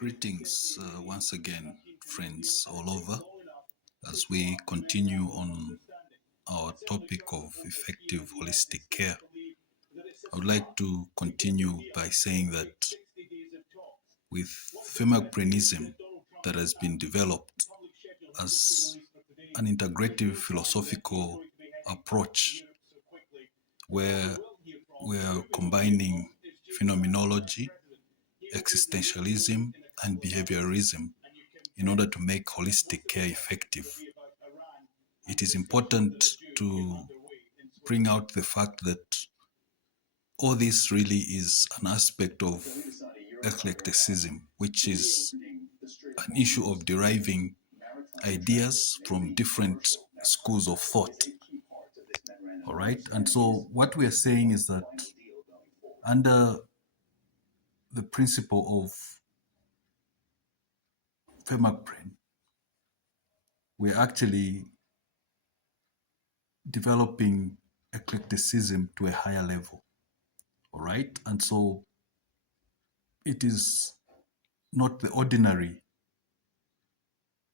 Greetings once again, friends all over, as we continue on our topic of effective holistic care. I would like to continue by saying that with Phemegprenism that has been developed as an integrative philosophical approach where we are combining phenomenology, existentialism, and behaviorism in order to make holistic care effective. It is important to bring out the fact that all this really is an aspect of eclecticism, which is an issue of deriving ideas from different schools of thought. All right. And so what we are saying is that under the principle of Phemegpren, we're actually developing eclecticism to a higher level. All right. And so it is not the ordinary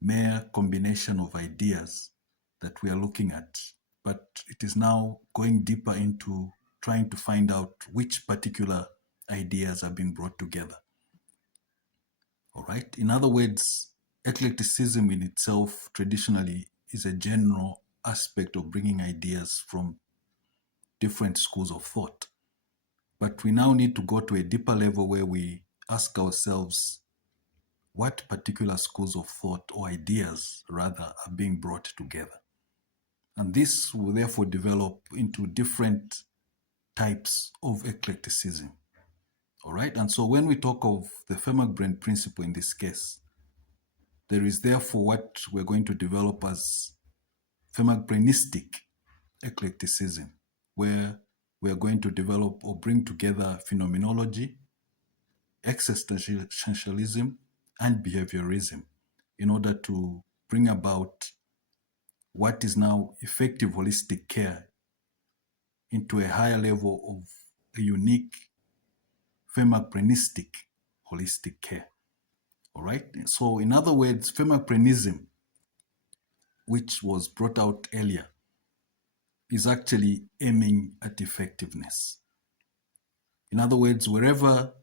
mere combination of ideas that we are looking at, but it is now going deeper into trying to find out which particular ideas are being brought together. All right. In other words, eclecticism in itself traditionally is a general aspect of bringing ideas from different schools of thought. But we now need to go to a deeper level where we ask ourselves what particular schools of thought or ideas rather are being brought together. And this will therefore develop into different types of eclecticism. All right. And so when we talk of the Phemegpren principle in this case, there is therefore what we're going to develop as Phemegprenistic eclecticism, where we are going to develop or bring together phenomenology, existentialism, and behaviorism in order to bring about what is now effective holistic care into a higher level of a unique Phemegprenistic holistic care. All right. So in other words, Phemegprenism, which was brought out earlier, is actually aiming at effectiveness. In other words, wherever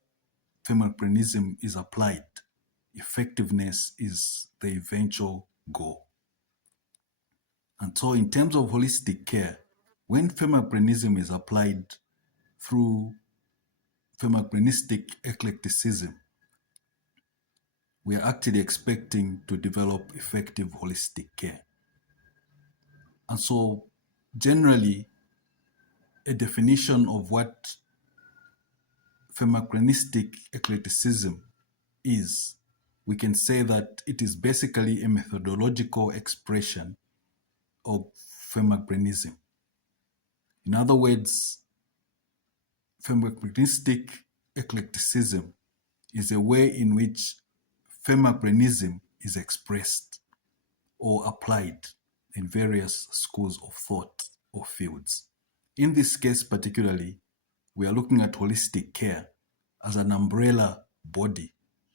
Phemegprenism is applied, effectiveness is the eventual goal. And so in terms of holistic care, when Phemegprenism is applied through Phemegprenistic eclecticism, we are actually expecting to develop effective holistic care. And so generally, a definition of what Phemegprenistic eclecticism is, we can say that it is basically a methodological expression of Phemegprenism. In other words, Phemegprenistic eclecticism is a way in which Phemegprenism is expressed or applied in various schools of thought or fields. In this case particularly, we are looking at holistic care as an umbrella body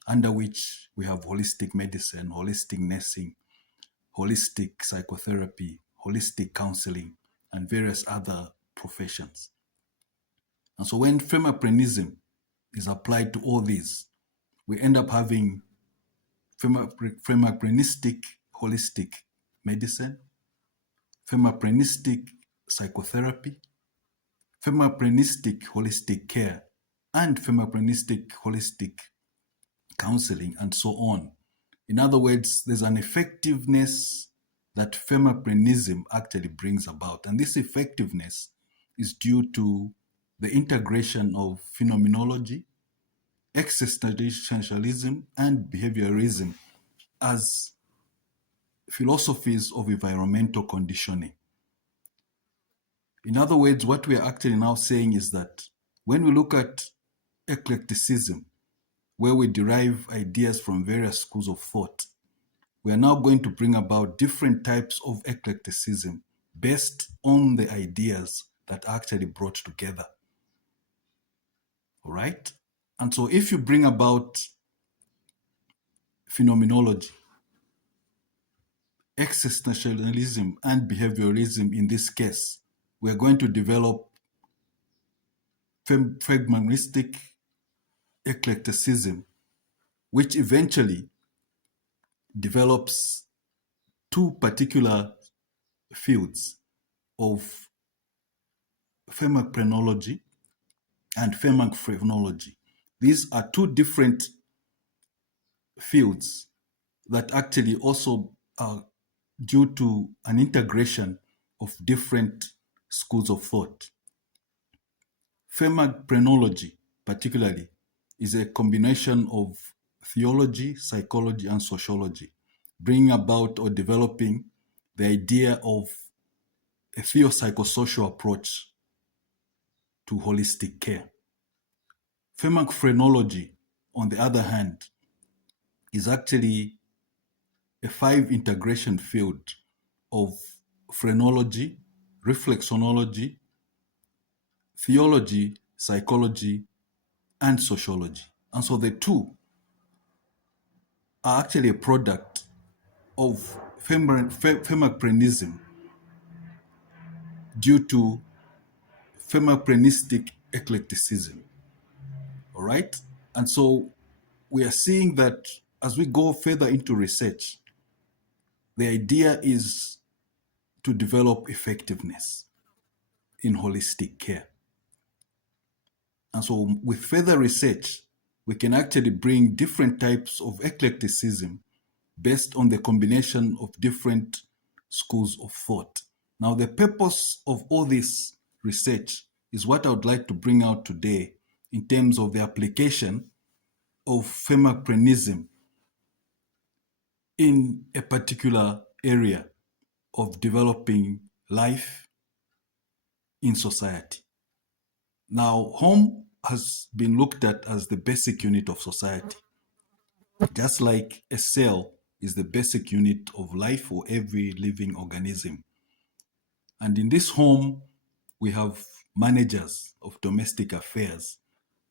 under which we have holistic medicine, holistic nursing, holistic psychotherapy, holistic counseling, and various other professions. And so when Phemegprenism is applied to all these, we end up having Phemegprenistic holistic medicine, Phemegprenistic psychotherapy, Phemegprenistic holistic care, and Phemegprenistic holistic counseling, and so on. In other words, there's an effectiveness that Phemegprenism actually brings about. And this effectiveness is due to the integration of phenomenology, existentialism, and behaviorism as philosophies of environmental conditioning. In other words, what we are actually now saying is that when we look at eclecticism, where we derive ideas from various schools of thought, we are now going to bring about different types of eclecticism based on the ideas that are actually brought together. All right? And so if you bring about phenomenology, existentialism, and behavioralism in this case, we're going to develop phemegmeristic eclecticism, which eventually develops two particular fields of phemegprenology and phemegphrenology. These are two different fields that actually also are due to an integration of different schools of thought. Phemegprenology, particularly, is a combination of theology, psychology, and sociology, bringing about or developing the idea of a theopsychosocial approach to holistic care. Phemegphrenology, on the other hand, is actually a five integration field of phrenology, reflexonology, theology, psychology, and sociology. And so the two are actually a product of Phemegprenism due to Phemegprenistic eclecticism. All right? And so we are seeing that as we go further into research, the idea is to develop effectiveness in holistic care. And so with further research, we can actually bring different types of eclecticism based on the combination of different schools of thought. Now, the purpose of all this research is what I would like to bring out today in terms of the application of Phemegprenism in a particular area of developing life in society. Now, home has been looked at as the basic unit of society, just like a cell is the basic unit of life for every living organism. And in this home, we have managers of domestic affairs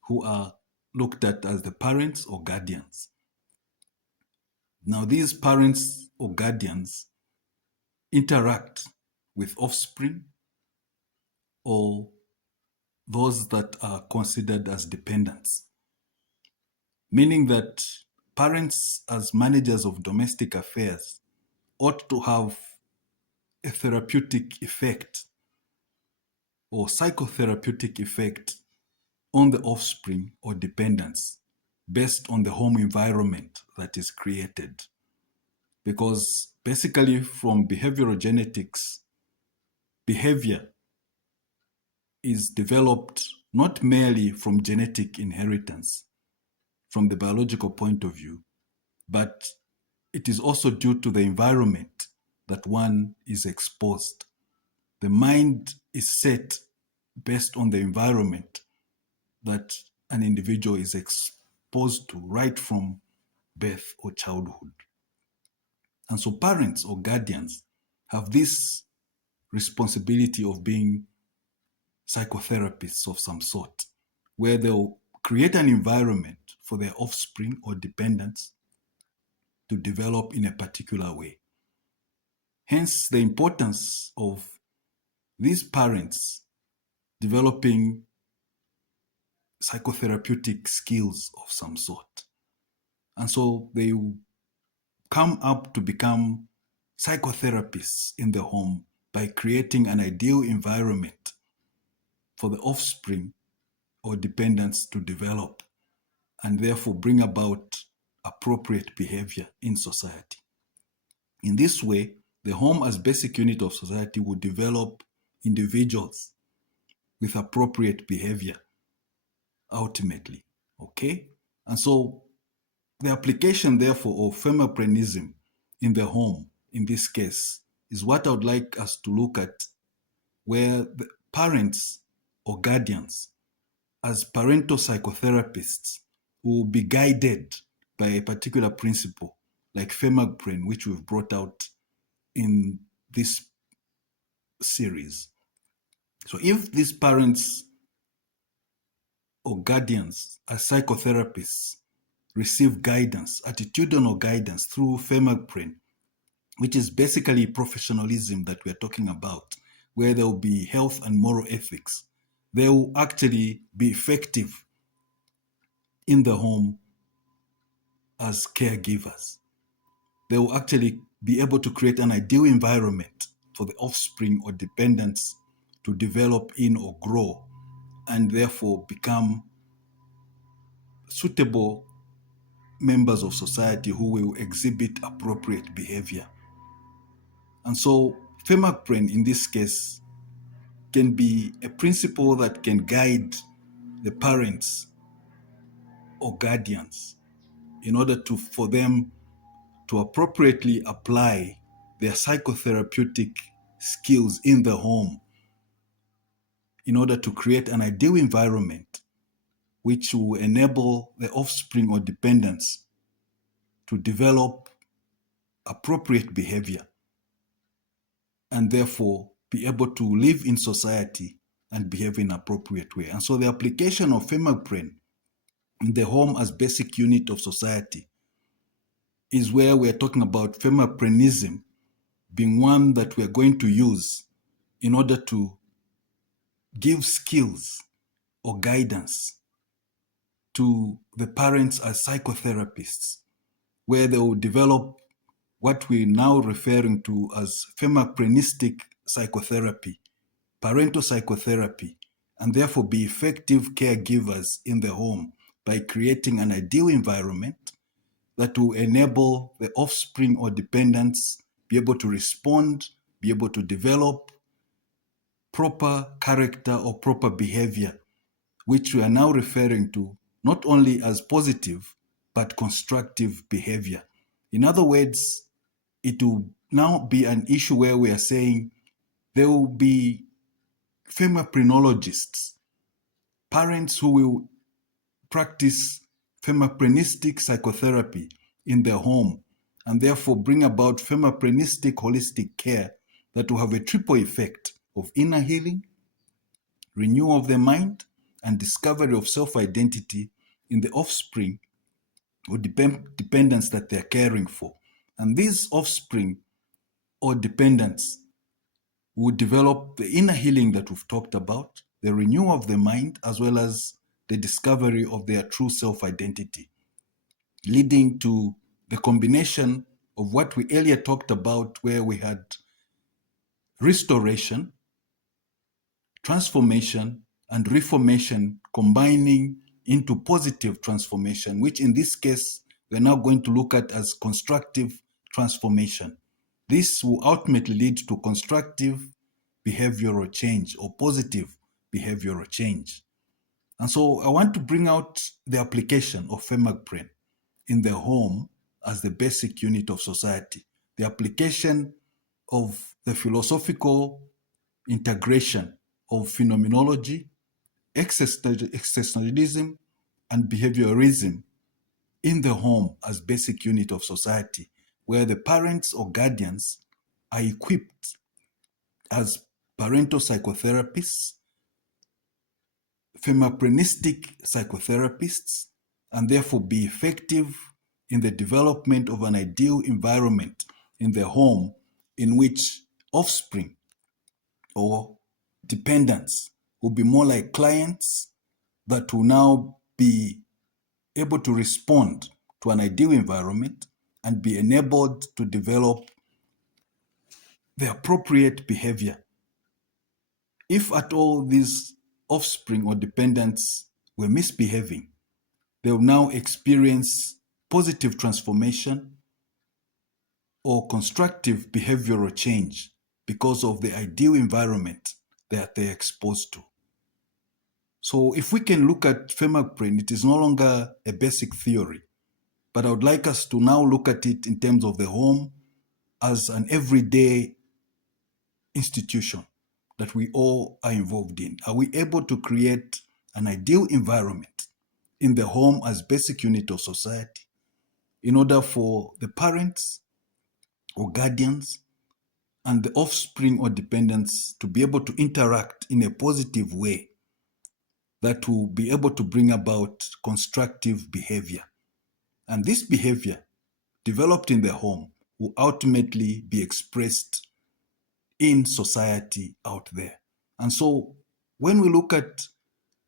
who are looked at as the parents or guardians. Now, these parents or guardians interact with offspring or those that are considered as dependents, meaning that parents, as managers of domestic affairs, ought to have a therapeutic effect or psychotherapeutic effect on the offspring or dependents based on the home environment that is created. Because basically, from behavioral genetics, behavior is developed not merely from genetic inheritance, from the biological point of view, but it is also due to the environment that one is exposed. The mind is set based on the environment that an individual is exposed to right from birth or childhood. And so parents or guardians have this responsibility of being psychotherapists of some sort, where they'll create an environment for their offspring or dependents to develop in a particular way. Hence, the importance of these parents developing psychotherapeutic skills of some sort. And so they come up to become psychotherapists in the home by creating an ideal environment for the offspring or dependents to develop and therefore bring about appropriate behavior in society. In this way, the home as basic unit of society will develop individuals with appropriate behavior ultimately. Okay? And so the application, therefore, of Phemegprenism in the home, in this case, is what I would like us to look at, where the parents or guardians, as parental psychotherapists, will be guided by a particular principle, like Phemegpren, which we've brought out in this series. So if these parents or guardians are psychotherapists receive guidance, attitudinal guidance through Phemegpren, which is basically professionalism that we're talking about, where there will be health and moral ethics. They will actually be effective in the home as caregivers. They will actually be able to create an ideal environment for the offspring or dependents to develop in or grow, and therefore become suitable members of society who will exhibit appropriate behavior. And so, Phemegpren in this case can be a principle that can guide the parents or guardians in order for them to appropriately apply their psychotherapeutic skills in the home in order to create an ideal environment which will enable the offspring or dependents to develop appropriate behavior and therefore be able to live in society and behave in an appropriate way. And so the application of Phemegpren in the home as basic unit of society is where we are talking about Phemegprenism being one that we are going to use in order to give skills or guidance to the parents as psychotherapists, where they will develop what we're now referring to as Phemegprenistic psychotherapy, parental psychotherapy, and therefore be effective caregivers in the home by creating an ideal environment that will enable the offspring or dependents be able to respond, be able to develop proper character or proper behavior, which we are now referring to not only as positive, but constructive behavior. In other words, it will now be an issue where we are saying there will be Phemegprenologists, parents who will practice Phemegprenistic psychotherapy in their home and therefore bring about Phemegprenistic holistic care that will have a triple effect of inner healing, renewal of the mind, and discovery of self-identity in the offspring or dependents that they're caring for. And these offspring or dependents will develop the inner healing that we've talked about, the renewal of the mind, as well as the discovery of their true self-identity, leading to the combination of what we earlier talked about, where we had restoration, transformation, and reformation combining into positive transformation, which in this case, we're now going to look at as constructive transformation. This will ultimately lead to constructive behavioral change or positive behavioral change. And so I want to bring out the application of Phemegpren in the home as the basic unit of society, the application of the philosophical integration of phenomenology, existentialism, and behaviorism in the home as basic unit of society, where the parents or guardians are equipped as parental psychotherapists, Phemegprenistic psychotherapists, and therefore be effective in the development of an ideal environment in the home in which offspring or dependents will be more like clients that will now be able to respond to an ideal environment and be enabled to develop the appropriate behavior. If at all these offspring or dependents were misbehaving, they will now experience positive transformation or constructive behavioral change because of the ideal environment that they're exposed to. So if we can look at Phemegpren, it is no longer a basic theory, but I would like us to now look at it in terms of the home as an everyday institution that we all are involved in. Are we able to create an ideal environment in the home as basic unit of society in order for the parents or guardians and the offspring or dependents to be able to interact in a positive way that will be able to bring about constructive behavior? And this behavior developed in the home will ultimately be expressed in society out there. And so when we look at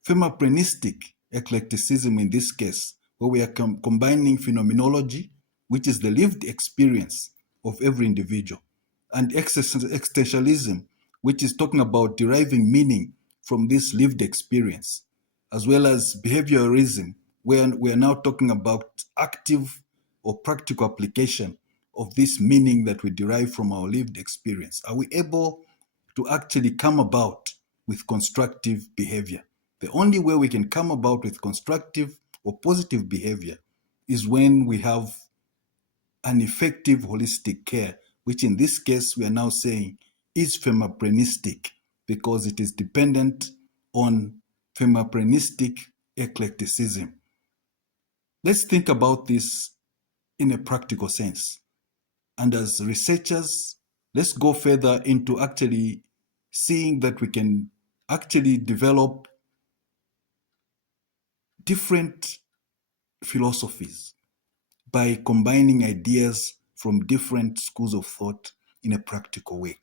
Phemocranistic eclecticism in this case, where we are combining phenomenology, which is the lived experience of every individual, and existentialism, which is talking about deriving meaning from this lived experience, as well as behaviorism, where we are now talking about active or practical application of this meaning that we derive from our lived experience. Are we able to actually come about with constructive behavior? The only way we can come about with constructive or positive behavior is when we have an effective holistic care, which in this case we are now saying is phemocranistic because it is dependent on phemocranistic eclecticism. Let's think about this in a practical sense. And as researchers, let's go further into actually seeing that we can actually develop different philosophies by combining ideas from different schools of thought in a practical way.